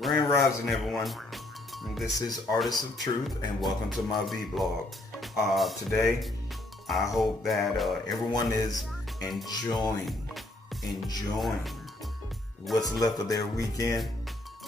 Grand Rising, everyone. This is Artists of Truth, and welcome to my vlog. Today, I hope that everyone is enjoying what's left of their weekend.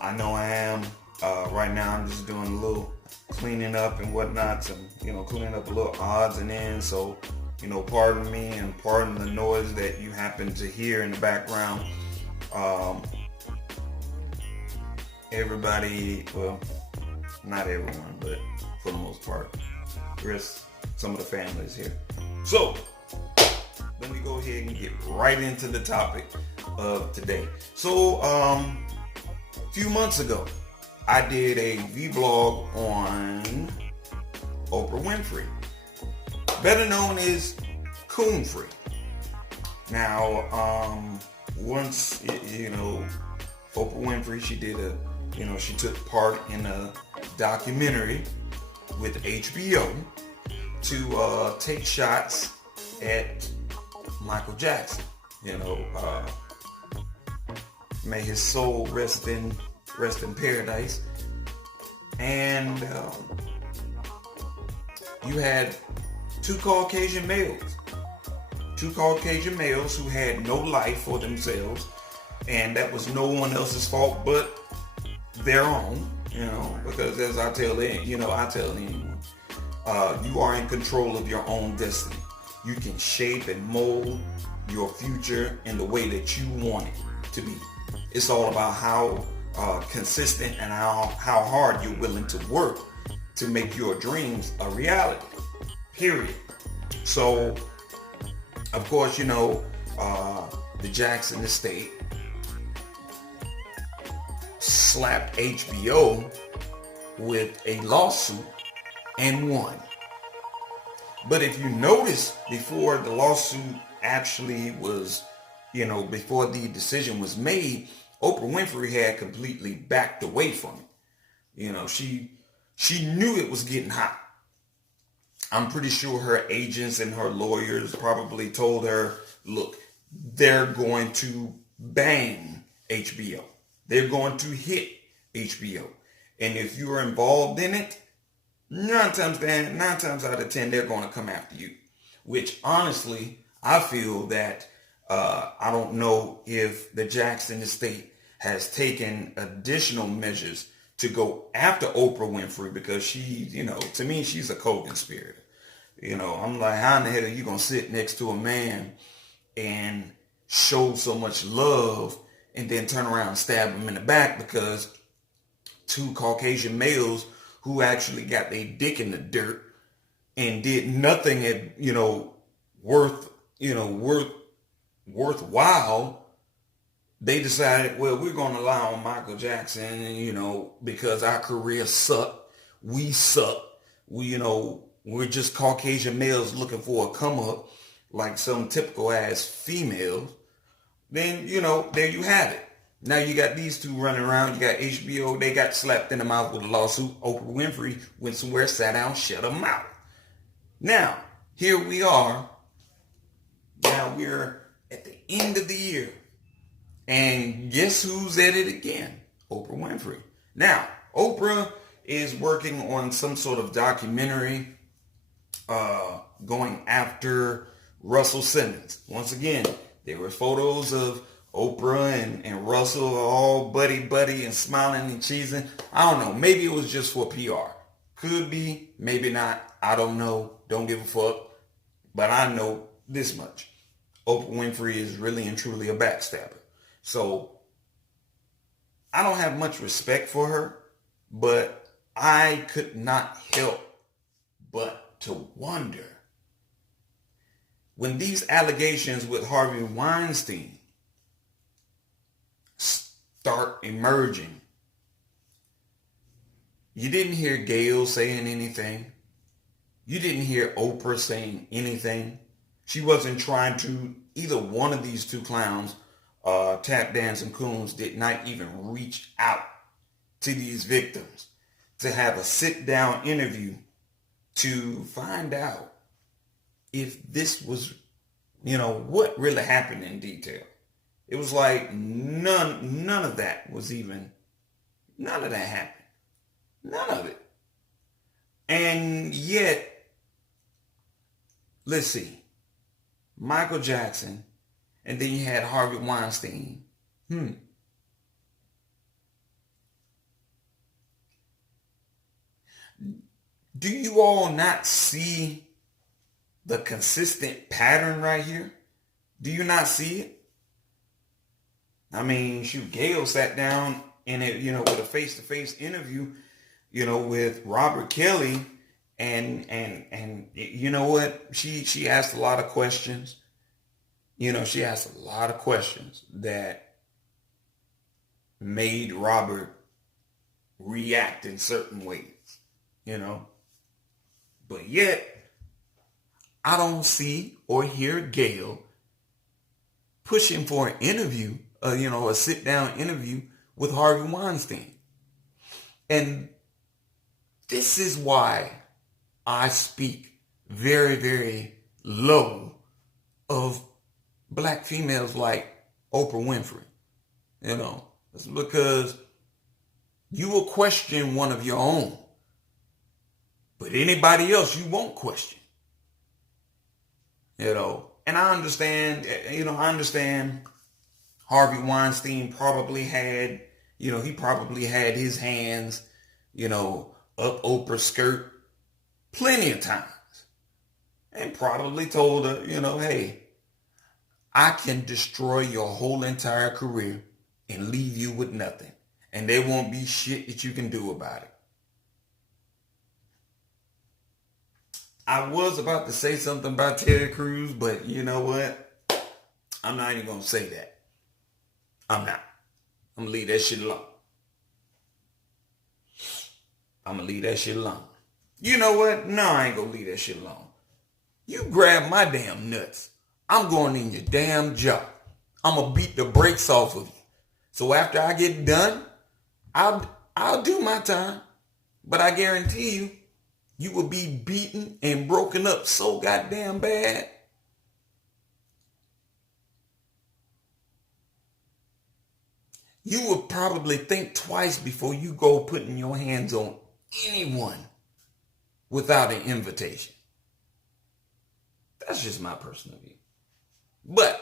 I know I am. Right now, I'm just doing a little cleaning up and whatnot, and cleaning up a little odds and ends. So, pardon me and pardon the noise that you happen to hear in the background. Everybody, well, not everyone, but for the most part, there's some of the families here. So, let me go ahead and get right into the topic of today. So, a few months ago, I did a vlog on Oprah Winfrey, better known as Coon-Free. Now, once, Oprah Winfrey, she took part in a documentary with HBO to take shots at Michael Jackson. May his soul rest in paradise. And you had two Caucasian males who had no life for themselves, and that was no one else's fault but their own, because as I tell anyone, you are in control of your own destiny. You can shape and mold your future in the way that you want it to be. It's all about how consistent and how hard you're willing to work to make your dreams a reality, period. So, of course, the Jackson estate slapped HBO with a lawsuit and won. But if you notice, before the lawsuit actually was, before the decision was made, Oprah Winfrey had completely backed away from it. She knew it was getting hot. I'm pretty sure her agents and her lawyers probably told her, look, they're going to bang HBO. They're going to hit HBO. And if you're involved in it, nine times out of 10, they're going to come after you. Which, honestly, I feel that I don't know if the Jackson estate has taken additional measures to go after Oprah Winfrey, because she, to me, she's a co-conspirator. I'm like, how in the hell are you going to sit next to a man and show so much love and then turn around and stab him in the back because two Caucasian males who actually got their dick in the dirt and did nothing worthwhile, they decided, well, we're going to lie on Michael Jackson, because our career sucked. We suck. We're just Caucasian males looking for a come up like some typical ass females. Then, there you have it. Now you got these two running around. You got HBO. They got slapped in the mouth with a lawsuit. Oprah Winfrey went somewhere, sat down, shut them out. Now, here we are. Now we're at the end of the year. And guess who's at it again? Oprah Winfrey. Now, Oprah is working on some sort of documentary going after Russell Simmons. Once again, there were photos of Oprah and Russell all buddy and smiling and cheesing. I don't know. Maybe it was just for PR. Could be. Maybe not. I don't know. Don't give a fuck. But I know this much. Oprah Winfrey is really and truly a backstabber. So, I don't have much respect for her, but I could not help but to wonder, when these allegations with Harvey Weinstein start emerging, you didn't hear Gayle saying anything. You didn't hear Oprah saying anything. She wasn't trying to, either one of these two clowns, Tap Dancing Coons, did not even reach out to these victims to have a sit-down interview to find out if this was, what really happened in detail. It was like none of that was even None of that happened. None of it. And yet, let's see, Michael Jackson, and then you had Harvey Weinstein. Do you all not see the consistent pattern right here? Do you not see it? I mean, shoot, Gail sat down in it, with a face-to-face interview, with Robert Kelly, and you know what? She asked a lot of questions. She asked a lot of questions that made Robert react in certain ways, But yet, I don't see or hear Gail pushing for an interview, a sit-down interview with Harvey Weinstein. And this is why I speak very, very low of black females like Oprah Winfrey. It's because you will question one of your own, but anybody else you won't question. And I understand Harvey Weinstein probably had, he probably had his hands, up Oprah's skirt plenty of times, and probably told her, hey, I can destroy your whole entire career and leave you with nothing. And there won't be shit that you can do about it. I was about to say something about Ted Cruz, but you know what? I'm not even going to say that. I'm not. I'm going to leave that shit alone. You know what? No, I ain't going to leave that shit alone. You grab my damn nuts. I'm going in your damn jaw. I'm going to beat the brakes off of you. So after I get done, I'll do my time. But I guarantee you, you will be beaten and broken up so goddamn bad. You will probably think twice before you go putting your hands on anyone without an invitation. That's just my personal view. But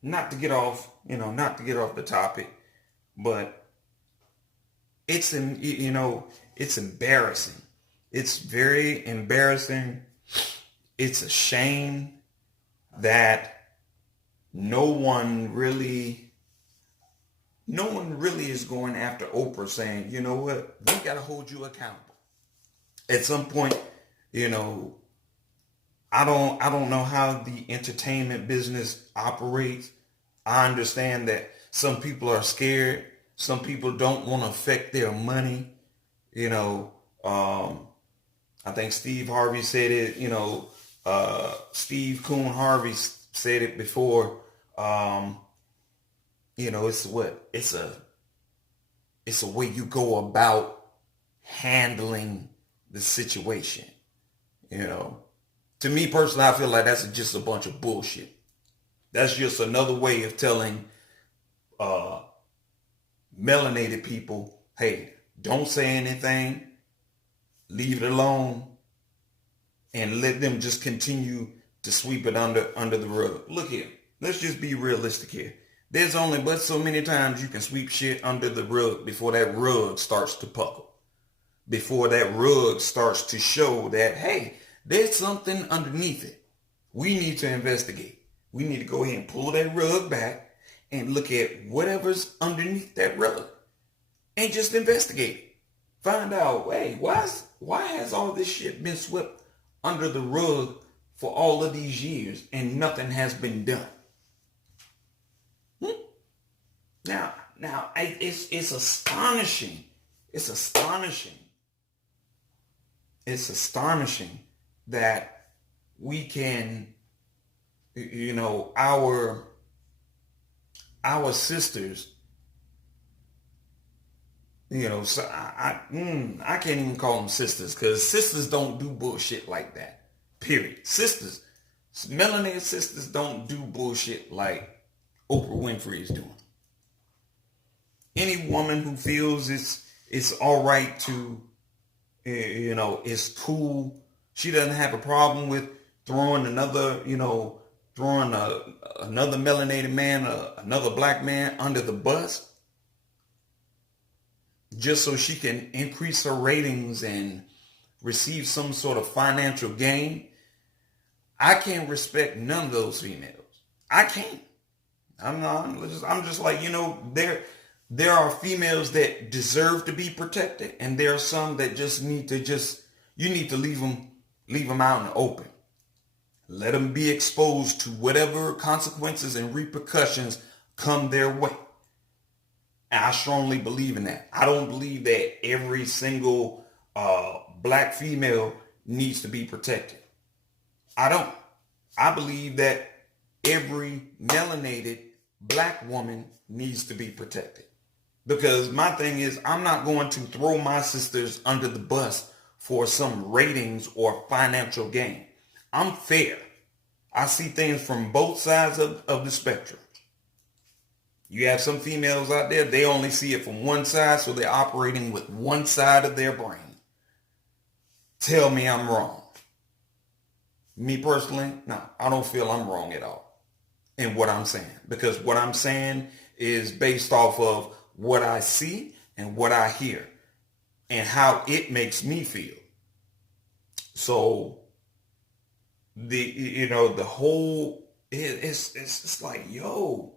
not to get off the topic, but it's embarrassing. It's very embarrassing. It's a shame that no one really is going after Oprah, saying, you know what, we got to hold you accountable. At some point, I don't know how the entertainment business operates. I understand that some people are scared. Some people don't want to affect their money. I think Steve Harvey said it, Steve Coon Harvey said it before. It's a way you go about handling the situation. To me personally, I feel like that's just a bunch of bullshit. That's just another way of telling melanated people, hey, don't say anything, leave it alone, and let them just continue to sweep it under the rug. Look here, let's just be realistic here. There's only but so many times you can sweep shit under the rug before that rug starts to puckle. Before that rug starts to show that, hey, there's something underneath it. We need to investigate. We need to go ahead and pull that rug back and look at whatever's underneath that rug and just investigate it. Find out, hey, why has all this shit been swept under the rug for all of these years and nothing has been done? Now, it's astonishing. It's astonishing that we can, our sisters, so I can't even call them sisters, because sisters don't do bullshit like that. Period. Sisters, melanated sisters don't do bullshit like Oprah Winfrey is doing. Any woman who feels it's all right to, it's cool. She doesn't have a problem with throwing another melanated man, another black man under the bus, just so she can increase her ratings and receive some sort of financial gain. I can't respect none of those females. I can't. I'm just like, there are females that deserve to be protected, and there are some that you need to leave them out in the open. Let them be exposed to whatever consequences and repercussions come their way. And I strongly believe in that. I don't believe that every single black female needs to be protected. I don't. I believe that every melanated black woman needs to be protected. Because my thing is, I'm not going to throw my sisters under the bus for some ratings or financial gain. I'm fair. I see things from both sides of the spectrum. You have some females out there, they only see it from one side, so they're operating with one side of their brain. Tell me I'm wrong. Me personally, no, I don't feel I'm wrong at all in what I'm saying. Because what I'm saying is based off of what I see and what I hear and how it makes me feel. So the whole, it's like, you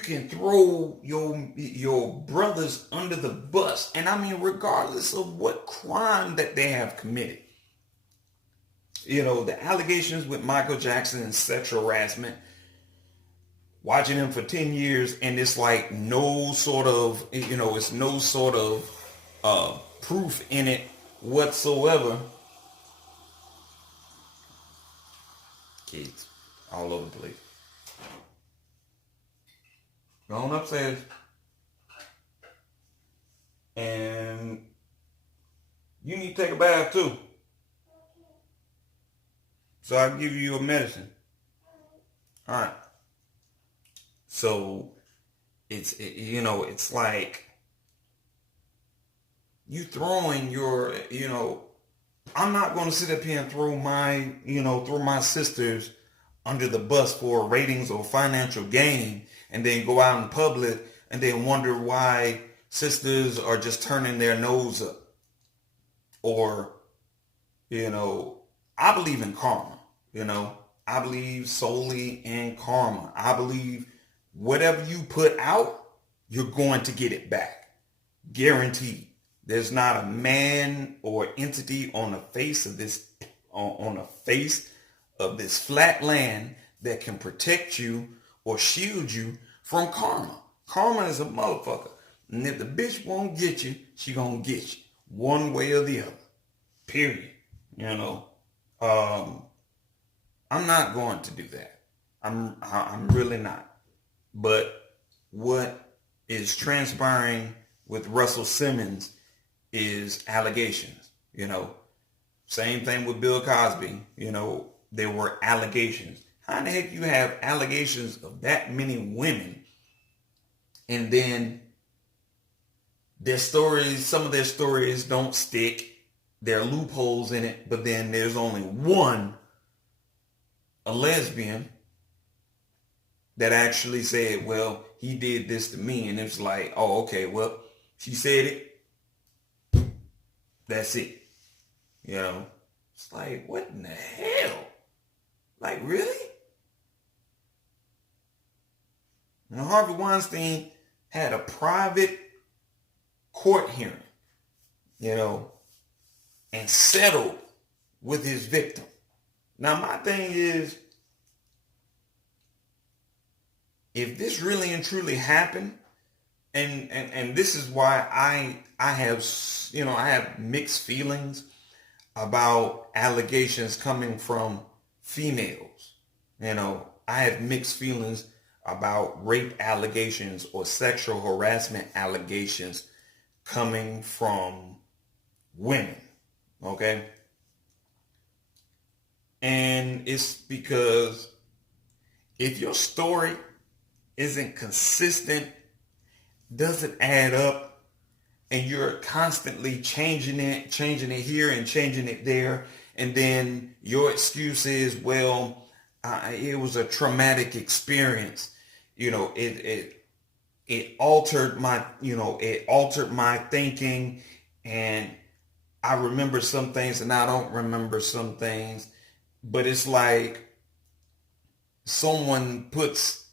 can throw your brothers under the bus. And I mean, regardless of what crime that they have committed. The allegations with Michael Jackson and sexual harassment, watching him for 10 years, and it's like no sort of, it's no sort of proof in it whatsoever. Kids all over the place. Going upstairs. And you need to take a bath too. So I'll give you a medicine. All right. So it's like you throwing I'm not going to sit up here and throw my sisters under the bus for ratings or financial gain and then go out in public and then wonder why sisters are just turning their nose up. Or, I believe in karma. I believe solely in karma. I believe whatever you put out, you're going to get it back. Guaranteed. There's not a man or entity on the face of this flat land that can protect you or shield you from karma. Karma is a motherfucker. And if the bitch won't get you, she gonna get you. One way or the other. Period. I'm not going to do that. I'm really not. But what is transpiring with Russell Simmons is allegations. Same thing with Bill Cosby. There were allegations. How in the heck you have allegations of that many women, and then some of their stories don't stick. There are loopholes in it, but then there's only one, a lesbian, that actually said, well, he did this to me. And it's like, oh, okay, well, she said it. That's it. It's like, what in the hell? Like, really? Harvey Weinstein had a private court hearing, and settled with his victim. Now, my thing is, if this really and truly happened, and this is why I have mixed feelings about allegations coming from females. I have mixed feelings about rape allegations or sexual harassment allegations coming from women. Okay? And it's because if your story isn't consistent doesn't add up, and you're constantly changing it here and changing it there, and then your excuse is, well, it was a traumatic experience. It altered my thinking, and I remember some things and I don't remember some things. But it's like someone puts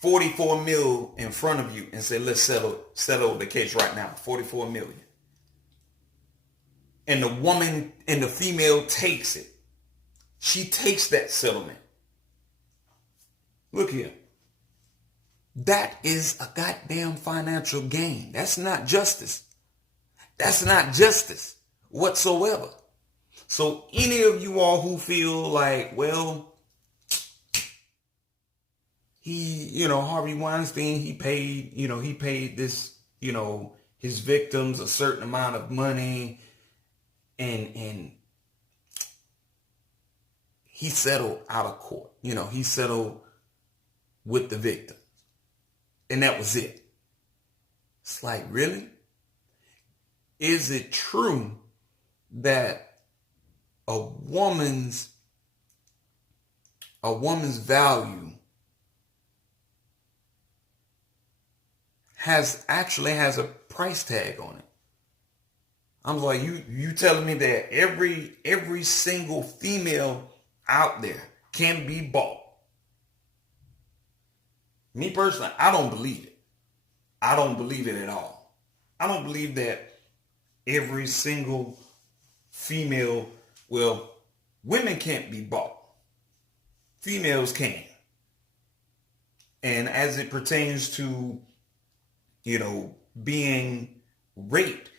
44 mil in front of you and say, let's settle the case right now. 44 million. And the woman and the female takes it. She takes that settlement. Look here. That is a goddamn financial gain. That's not justice. That's not justice whatsoever. So any of you all who feel like, well, Harvey Weinstein, he paid this, his victims a certain amount of money, and he settled out of court. He settled with the victim. And that was it. It's like, really? Is it true that a woman's value has a price tag on it? I'm like, you telling me that every single female out there can be bought? Me personally, I don't believe it. I don't believe it at all. I don't believe that every single female, well, women can't be bought. Females can. And as it pertains to, being raped,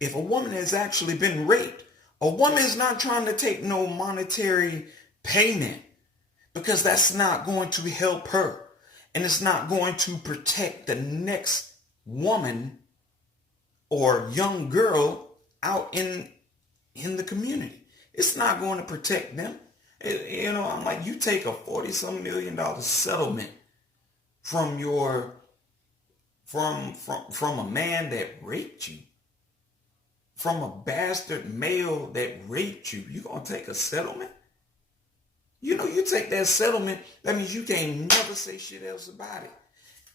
if a woman has actually been raped, a woman is not trying to take no monetary payment, because that's not going to help her. And it's not going to protect the next woman or young girl out in the community. It's not going to protect them. I'm like, you take a $40-some million settlement from from a man that raped you, from a bastard male that raped you. You gonna take a settlement? You take that settlement, that means you can't never say shit else about it.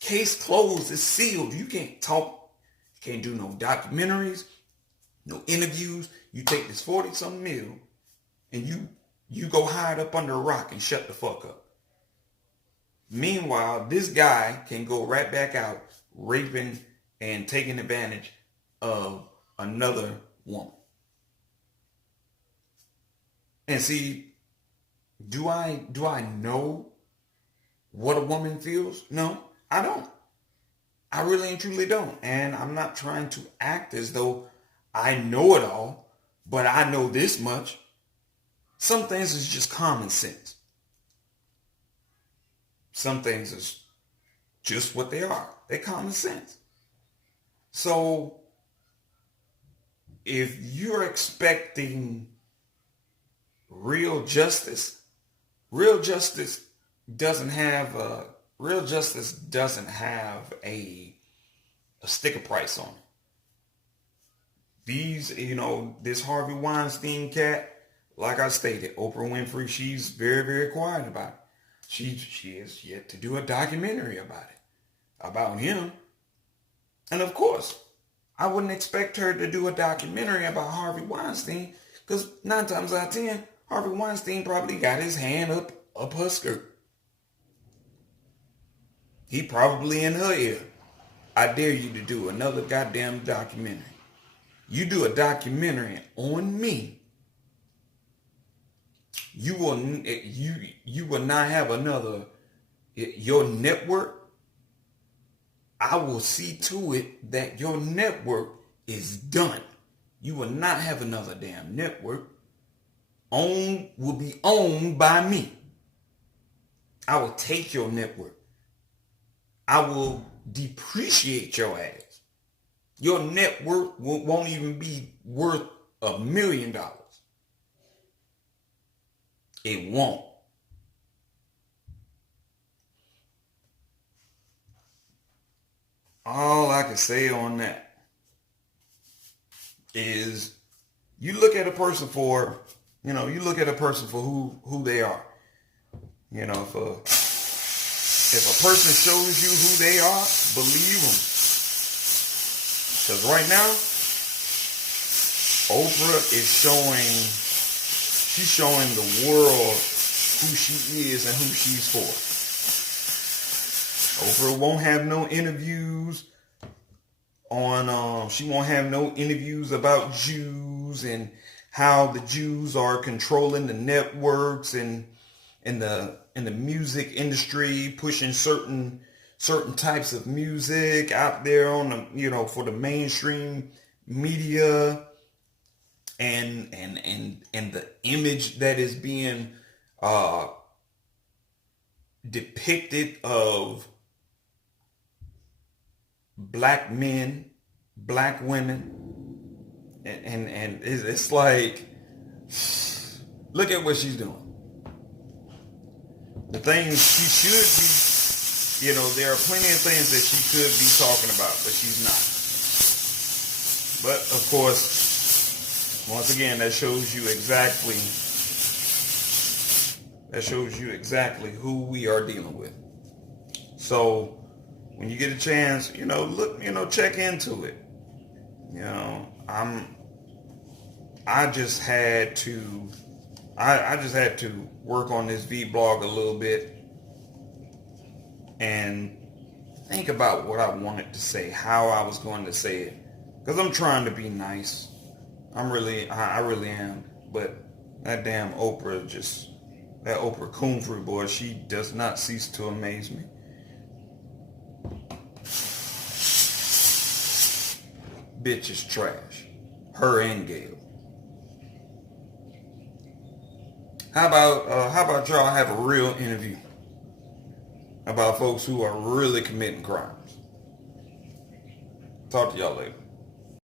Case closed, it's sealed. You can't talk, you can't do no documentaries, no interviews. You take this 40-some mil and you go hide up under a rock and shut the fuck up. Meanwhile, this guy can go right back out raping and taking advantage of another woman. And see, do I know what a woman feels? No, I don't. I really and truly don't. And I'm not trying to act as though I know it all, but I know this much. Some things is just common sense. Some things is just what they are. They're common sense. So if you're expecting real justice doesn't have a sticker price on it. This Harvey Weinstein cat, like I stated, Oprah Winfrey, she's very, very quiet about it. She has yet to do a documentary about him. And of course, I wouldn't expect her to do a documentary about Harvey Weinstein, because 9 times out of 10, Harvey Weinstein probably got his hand up her skirt. He probably in her ear. I dare you to do another goddamn documentary. You do a documentary on me, you will not have another. Your network, I will see to it that your network is done. You will not have another damn network. Will be owned by me. I will take your network. I will depreciate your ass. Your network won't even be worth $1 million. It won't. all I can say on that is you look at a person for, you look at a person for who they are. If a person shows you who they are, believe them. Because right now, Oprah is she's showing the world who she is and who she's for. Oprah won't have no interviews she won't have no interviews about Jews and how the Jews are controlling the networks and in the music industry, pushing certain types of music out there on the, for the mainstream media, and the image that is being depicted of black men, black women, and it's like, look at what she's doing. The things she should be, there are plenty of things that she could be talking about, but she's not. But of course, once again, that shows you exactly who we are dealing with. So when you get a chance, look, check into it. I just had to work on this vlog a little bit and think about what I wanted to say, how I was going to say it. Because I'm trying to be nice. I really am. But that damn Oprah that Oprah Coonfrey boy, she does not cease to amaze me. Bitch is trash. Her and Gail. How about y'all have a real interview about folks who are really committing crimes? Talk to y'all later.